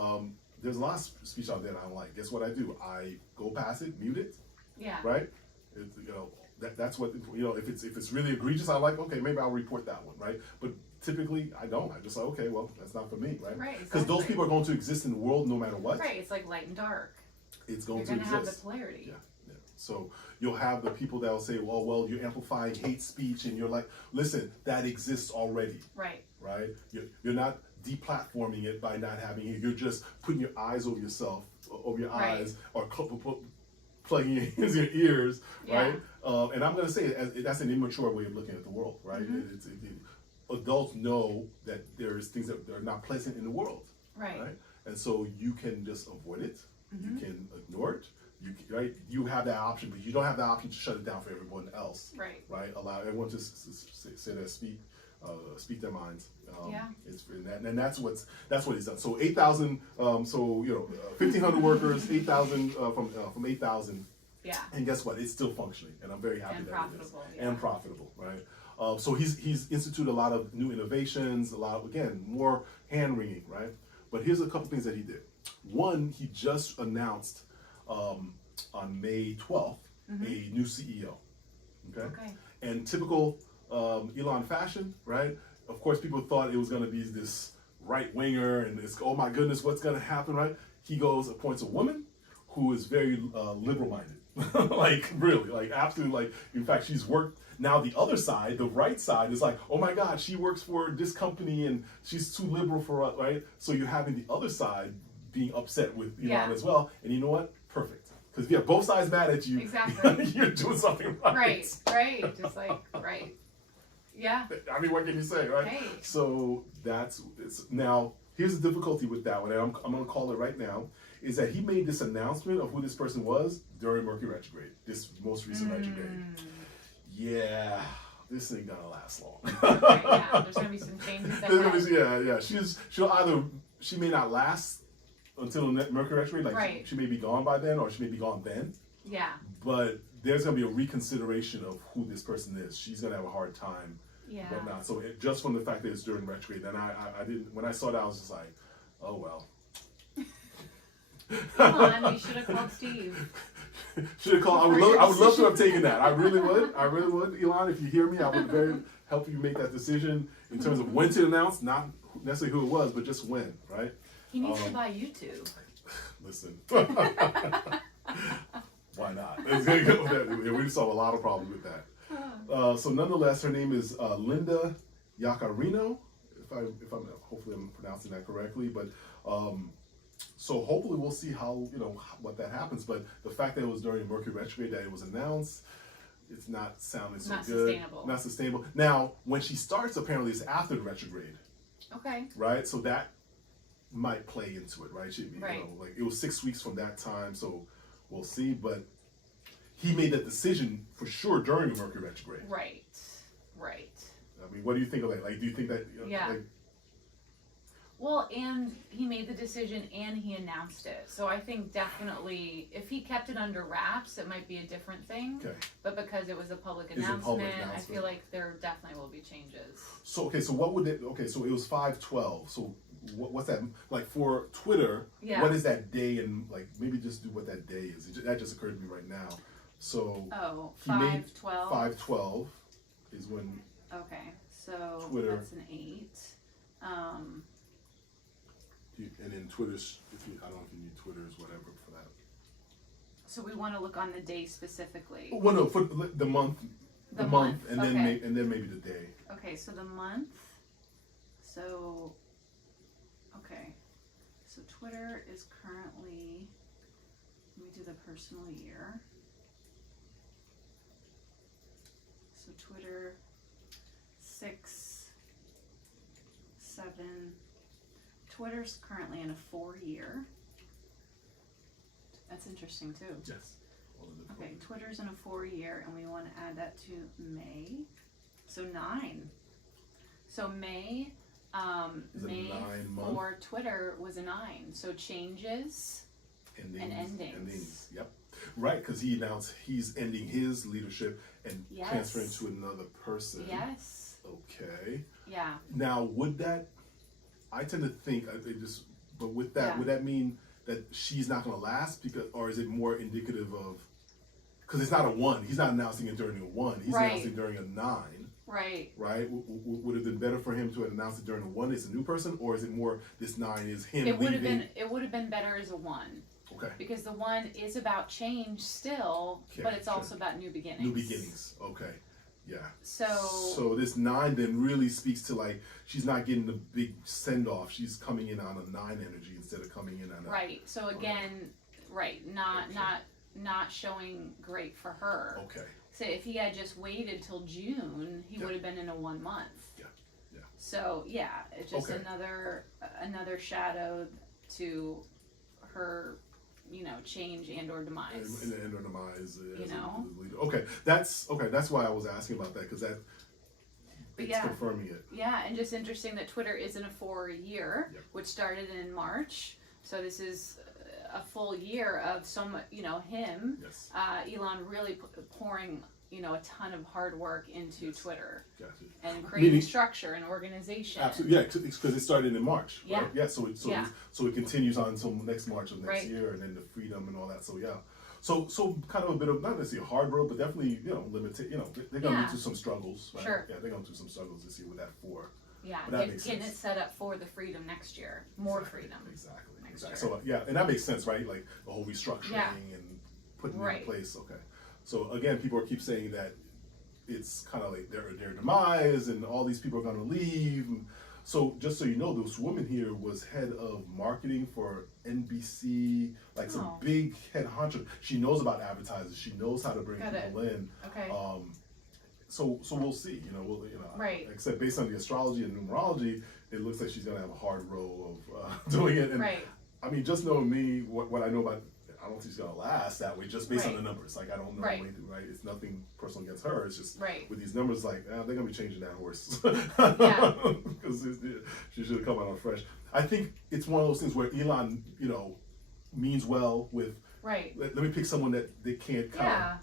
There's a lot of speech out there that I don't like. Guess what I do? I go past it, mute it. Yeah. Right. That's what if it's really egregious, I like. Okay, maybe I'll report that one, right? But typically, I don't. I just like, okay, well, that's not for me, right? Right. Because those people are going to exist in the world no matter what. Right. It's like light and dark. It's going You're to exist. You're going to have the polarity. Yeah. So you'll have the people that will say, well, you're amplifying hate speech, and you're like, listen, that exists already. Right. Right? You're not deplatforming it by not having it. You're just putting your eyes over yourself, over your eyes, or plugging it into your ears, right? And I'm going to say that's an immature way of looking at the world, right? Adults know that there's things that are not pleasant in the world, right? And so you can just avoid it. You can ignore it. you have that option, but you don't have the option to shut it down for everyone else. Right. Allow everyone to say their speak their minds. And that's what he's done. So 8,000. 1,500 workers, 8,000 from 8,000. Yeah. And guess what? It's still functioning, and I'm very happy and that profitable, it is. And profitable, right? So he's instituted a lot of new innovations, a lot of, again, more hand wringing, right? But here's a couple things that he did. One, he just announced on May 12th a new CEO. Okay. And typical Elon fashion, right? Of course, people thought it was going to be this right winger, and it's, oh my goodness, what's going to happen, right? He appoints a woman who is very liberal minded. Like really, like absolutely, like in fact she's worked. Now the other side, the right side, is like, oh my God, she works for this company and she's too liberal for us, right? So you're having the other side being upset with Elon as well, and you know what? Perfect, because if you have both sides mad at you, exactly, you're doing something right. Right, just like right, yeah. I mean, what can you say, right? Hey. So now. Here's the difficulty with that one, and I'm going to call it right now, is that he made this announcement of who this person was during Mercury retrograde, this most recent retrograde. Yeah, this ain't going to last long. Okay, yeah, there's going to be some changes ahead. She may not last until Mercury retrograde, like she may be gone by then, or she may be gone then. Yeah. But there's going to be a reconsideration of who this person is. She's going to have a hard time. Yeah. Whatnot. So just from the fact that it's during retrograde, then I didn't. When I saw that, I was just like, oh well. Come on, you should have called Steve. Should have called. I would love to have taken that. I really would, Elon. If you hear me, I would help you make that decision in terms of when to announce, not necessarily who it was, but just when, right? He needs to buy YouTube. Listen. Why not? We solve a lot of problems with that. So nonetheless, her name is Linda Yaccarino. If I'm hopefully I'm pronouncing that correctly, but so hopefully we'll see how what that happens. But the fact that it was during Mercury retrograde that it was announced, it's not sounding so good. Not sustainable. Now, when she starts, apparently it's after the retrograde. Okay. Right. So that might play into it, right? Right. Like it was 6 weeks from that time, so we'll see. But he made that decision for sure during the Mercury retrograde. Right. I mean, what do you think of that? Like, do you think that? Well, and he made the decision and he announced it. So I think definitely, if he kept it under wraps, it might be a different thing. Okay. But because it was a public announcement, I feel like there definitely will be changes. So so what would it? Okay, so it was 5/12. So what's that like for Twitter? Yeah. What is that day? And like maybe just do what that day is. That just occurred to me right now. So 5/12. 5/12 is when. Okay, so Twitter. That's an 8. And then Twitter's. I don't know if you need Twitter's whatever for that. So we want to look on the day specifically. Well, no, for the month. The month, and then maybe the day. Okay, so the month. So. Okay, so Twitter is currently. Let me do the personal year. So Twitter, 6, 7. Twitter's currently in a 4-year. That's interesting too. Yes. Okay, Twitter's in a 4-year, and we want to add that to May. So 9. So May for Twitter was a 9. So changes and endings. Yep. Right, because he announced he's ending his leadership and transferring to another person. Yes. Okay. Yeah. Now, would that? I tend to think but with that, would that mean that she's not going to last or is it more indicative of? Because it's not a 1. He's not announcing it during a 1. He's announcing it during a 9. Right. Right. Would it have been better for him to have announced it during a 1? It's a new person, or is it more this 9 is him? It would have been better as a 1. Okay. Because the 1 is about change still, but it's also about new beginnings. New beginnings. Okay. Yeah. So this 9 then really speaks to like she's not getting the big send off. She's coming in on a 9 energy instead of coming in on a right. So again, not showing great for her. Okay. So if he had just waited till June, he would have been in a 1 month. Yeah. So it's just another shadow to her change and or demise. And or demise. You know? Okay, that's why I was asking about that, because it's confirming it. Yeah, and just interesting that Twitter isn't for a year, which started in March. So this is a full year of him, Elon really pouring, a ton of hard work into Twitter. Gotcha. And creating structure and organization. Absolutely, yeah, because it started in March. Yeah. Right? Yeah. So it continues on until next March of next year, and then the freedom and all that. So yeah. So kind of a bit of, not necessarily a hard road, but definitely limited. They're going to do some struggles. Right? Sure. Yeah, they're going to do some struggles this year with that 4. Yeah, but getting it set up for the freedom next year. More freedom. Exactly. So and that makes sense, right? Like the whole restructuring and putting it in place. Okay. So again, people keep saying that it's kind of like their demise, and all these people are going to leave. So just so you know, this woman here was head of marketing for NBC, like some big head honcho. She knows about advertisers. She knows how to bring people in. Okay. So we'll see. Right. Except based on the astrology and numerology, it looks like she's going to have a hard row of doing it. And I mean, just knowing me, what I know about, I don't think she's going to last that way, just based on the numbers. Like, I don't know anything, right? It's nothing personal against her. It's just with these numbers, like, they're going to be changing that horse. Because she should have come out on fresh. I think it's one of those things where Elon, means well with, let me pick someone that they can't kind of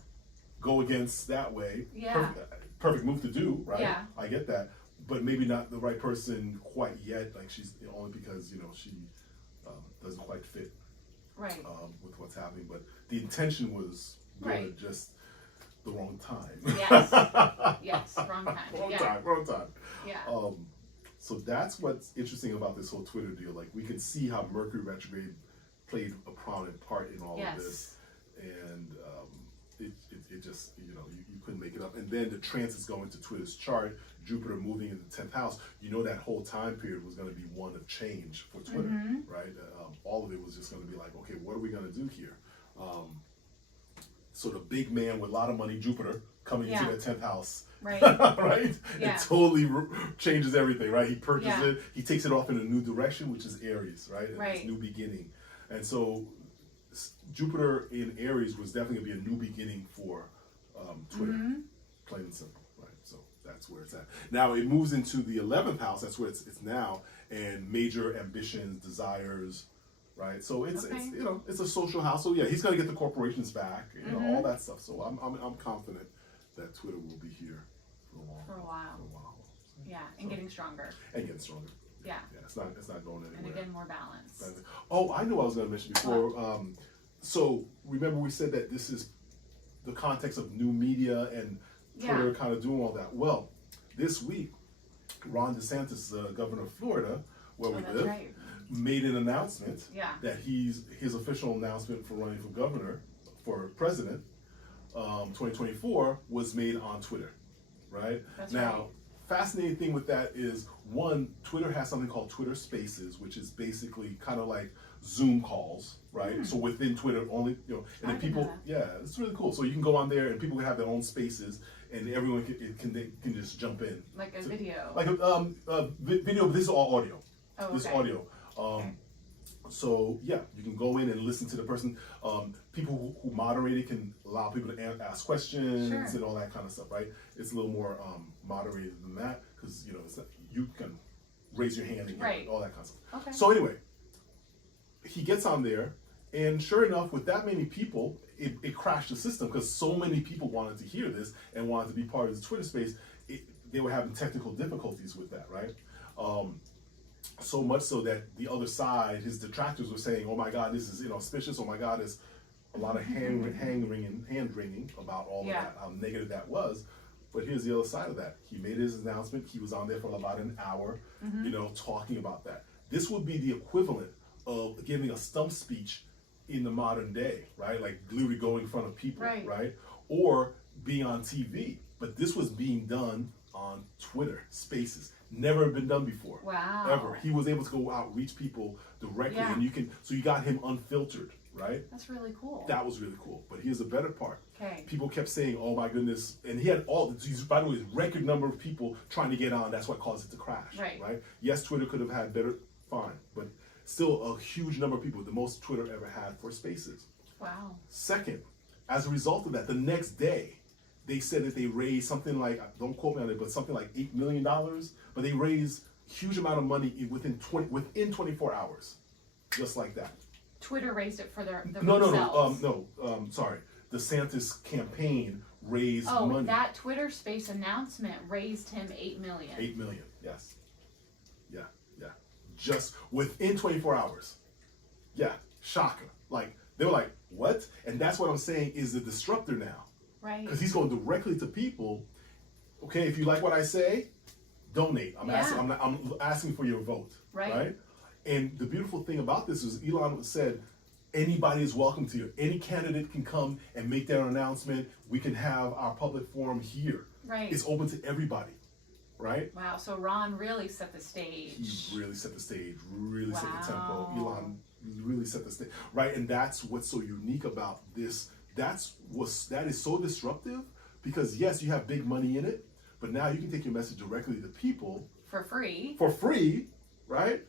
go against that way. Yeah. Perfect move to do, right? Yeah. I get that. But maybe not the right person quite yet. Like, she's only because, she doesn't quite fit with what's happening. But the intention was good, just the wrong time. Yes. Yes, wrong time. Wrong time. Yeah. So that's what's interesting about this whole Twitter deal. Like, we can see how Mercury retrograde played a prominent part in all of this. And it just, you couldn't make it up. And then the transits going to Twitter's chart, Jupiter moving in the 10th house, that whole time period was going to be one of change for Twitter, right? All of it was just going to be like, okay, what are we going to do here? So the big man with a lot of money, Jupiter, coming into that 10th house, right? It totally changes everything, right? He purchases it, he takes it off in a new direction, which is Aries, right? And it's new beginning. And so Jupiter in Aries was definitely going to be a new beginning for Twitter, plain and simple, right? So that's where it's at. Now it moves into the 11th house. That's where it's now, and major ambitions, desires, right? So it's it's a social house. So yeah, he's going to get the corporations back, all that stuff. So I'm confident that Twitter will be here for a while. Yeah, and getting stronger. Yeah, it's not going anywhere. And again, more balance. Oh, I knew I was going to mention before. So remember we said that this is the context of new media and Twitter kind of doing all that. Well, this week, Ron DeSantis, the governor of Florida, where we live, made an announcement that his official announcement for running for governor, for president, 2024, was made on Twitter, right? Now, fascinating thing with that is, one, Twitter has something called Twitter Spaces, which is basically kind of like Zoom calls, right? So within Twitter only, and then people, it's really cool. So you can go on there and people can have their own spaces, and everyone can just jump in. Like a video. Like a video, but this is all audio. Oh, okay. This is audio. So yeah, you can go in and listen to the person. People who moderate it can allow people to ask questions and all that kind of stuff, right? It's a little more moderated than that, because it's not, you can raise your hand and all that kind of stuff. Okay. So anyway, he gets on there, and sure enough, with that many people, it crashed the system, because so many people wanted to hear this and wanted to be part of the Twitter space. They were having technical difficulties with that, right? So much so that the other side, his detractors, were saying, "Oh my God, this is inauspicious. Oh my God, there's a lot of hand wringing about all of that, how negative that was." But here's the other side of that. He made his announcement. He was on there for about an hour, talking about that. This would be the equivalent of giving a stump speech in the modern day, right? Like literally going in front of people, right? Or being on TV. But this was being done on Twitter Spaces. Never been done before. Wow. Ever. He was able to go out, reach people directly, and you got him unfiltered, right? That's really cool. That was really cool. But here's the better part. Okay. People kept saying, "Oh my goodness," and he had by the way, record number of people trying to get on. That's what caused it to crash, right? Yes, Twitter could have had better, fine, but still a huge number of people, the most Twitter ever had for spaces. Wow. Second, as a result of that, the next day, they said that they raised something like, don't quote me on it, but something like $8 million, but they raised huge amount of money within 24 hours, just like that. Twitter raised it for themselves. Sorry. DeSantis campaign raised money. Oh, that Twitter Space announcement raised him $8 million. 8 million, yes. Yeah. Just within 24 hours. Yeah, shocker. Like, they were like, what? And that's what I'm saying is the disruptor now. Right. Because he's going directly to people. Okay, if you like what I say, donate. I'm asking for your vote. Right? And the beautiful thing about this is Elon said, anybody is welcome to you. Any candidate can come and make their announcement. We can have our public forum here. Right. It's open to everybody. Right? Wow, so Ron really set the stage. He really set the stage, really set the tempo. Elon really set the stage. Right? And that's what's so unique about this. That is so disruptive because yes, you have big money in it, but now you can take your message directly to people. For free, right?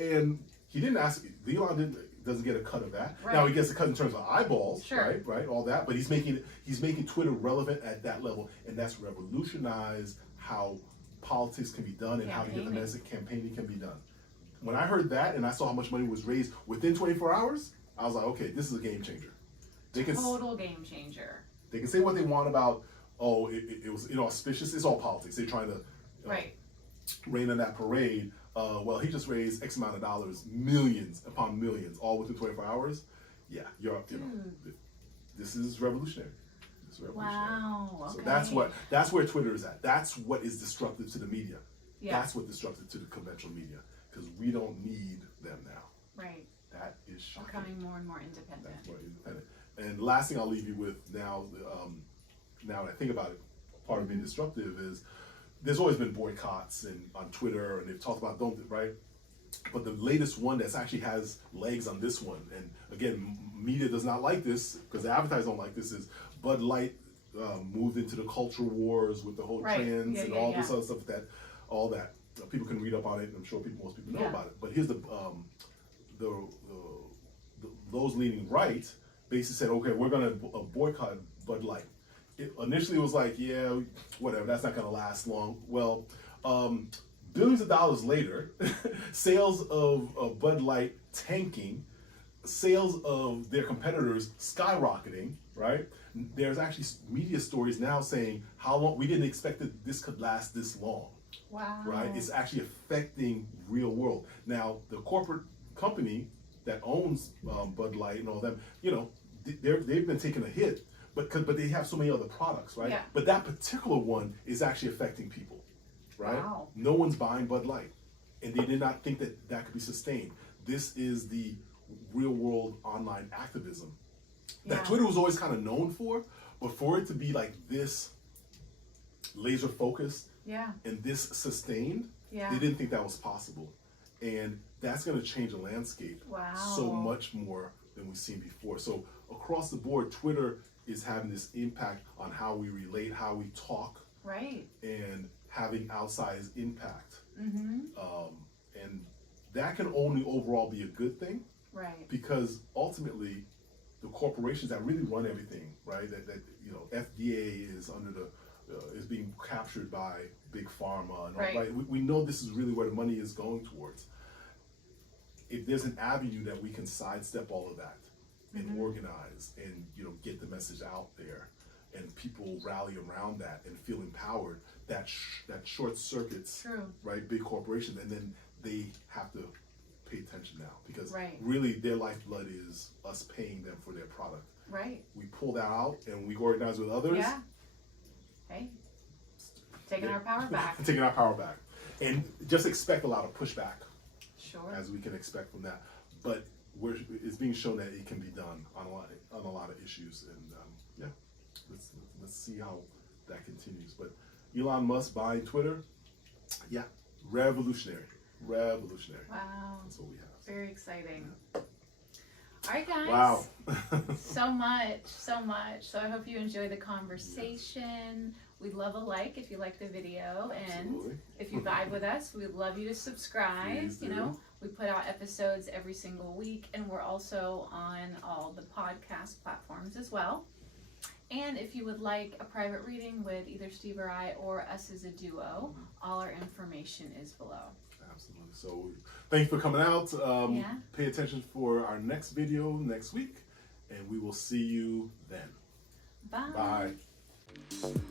And he didn't ask, Elon doesn't get a cut of that. Right. Now he gets a cut in terms of eyeballs, sure. right, all that, but he's making Twitter relevant at that level, and that's revolutionized how politics can be done and how to get the message, campaigning can be done. When I heard that and I saw how much money was raised within 24 hours, I was like, okay, this is a game changer. Total game changer. They can say what they want about, it was inauspicious. It's all politics. They're trying to rain on that parade. Well, he just raised X amount of dollars, millions upon millions, all within 24 hours. Yeah, this is revolutionary. Wow. Okay. So that's where Twitter is at. That's what is disruptive to the media. Yeah. That's what disruptive to the conventional media because we don't need them now. Right. That is shocking. Becoming more and more independent. That's more independent. And last thing I'll leave you with now that I think about it, part of being disruptive is there's always been boycotts on Twitter, and they've talked about right? But the latest one that actually has legs on this one, and again, media does not like this because the advertisers don't like this, is Bud Light moved into the culture wars with the whole trans and all this other stuff all that. People can read up on it, and I'm sure most people know about it. But here's those leaning right basically said, okay, we're going to boycott Bud Light. Initially it was like, yeah, whatever, that's not going to last long. Well, billions of dollars later, sales of Bud Light tanking, sales of their competitors skyrocketing, right? There's actually media stories now saying how long, we didn't expect that this could last this long. Wow. Right? It's actually affecting real world. Now, the corporate company that owns Bud Light and all them, they've been taking a hit, but they have so many other products, right? Yeah. But that particular one is actually affecting people, right? Wow. No one's buying Bud Light, and they did not think that could be sustained. This is the real world online activism that Twitter was always kind of known for, but for it to be like this laser focused and this sustained, they didn't think that was possible. And that's going to change the landscape so much more than we've seen before. So across the board, Twitter is having this impact on how we relate, how we talk, and having outsized impact. And that can only overall be a good thing, because ultimately the corporations that really run everything, right? That FDA is under is being captured by big pharma and all, right? We know this is really where the money is going towards. If there's an avenue that we can sidestep all of that and organize and get the message out there, and people rally around that and feel empowered, that short circuits, right, big corporations, and then they have to pay attention now because really their lifeblood is us paying them for their product. Right. We pull that out and we organize with others. Yeah. Hey, taking our power back. Taking our power back, and just expect a lot of pushback. Sure. As we can expect from that, but it's being shown that it can be done on a lot of issues, and let's see how that continues. But Elon Musk buying Twitter, revolutionary. Wow. That's what we have. Very exciting. All right, guys. Wow. so much. So I hope you enjoy the conversation. We'd love a like if you like the video, and if you vibe with us, we'd love you to subscribe. We put out episodes every single week, and we're also on all the podcast platforms as well. And if you would like a private reading with either Steve or I, or us as a duo, all our information is below. Absolutely. So thank you for coming out. Yeah. Pay attention for our next video next week, and we will see you then. Bye. Bye.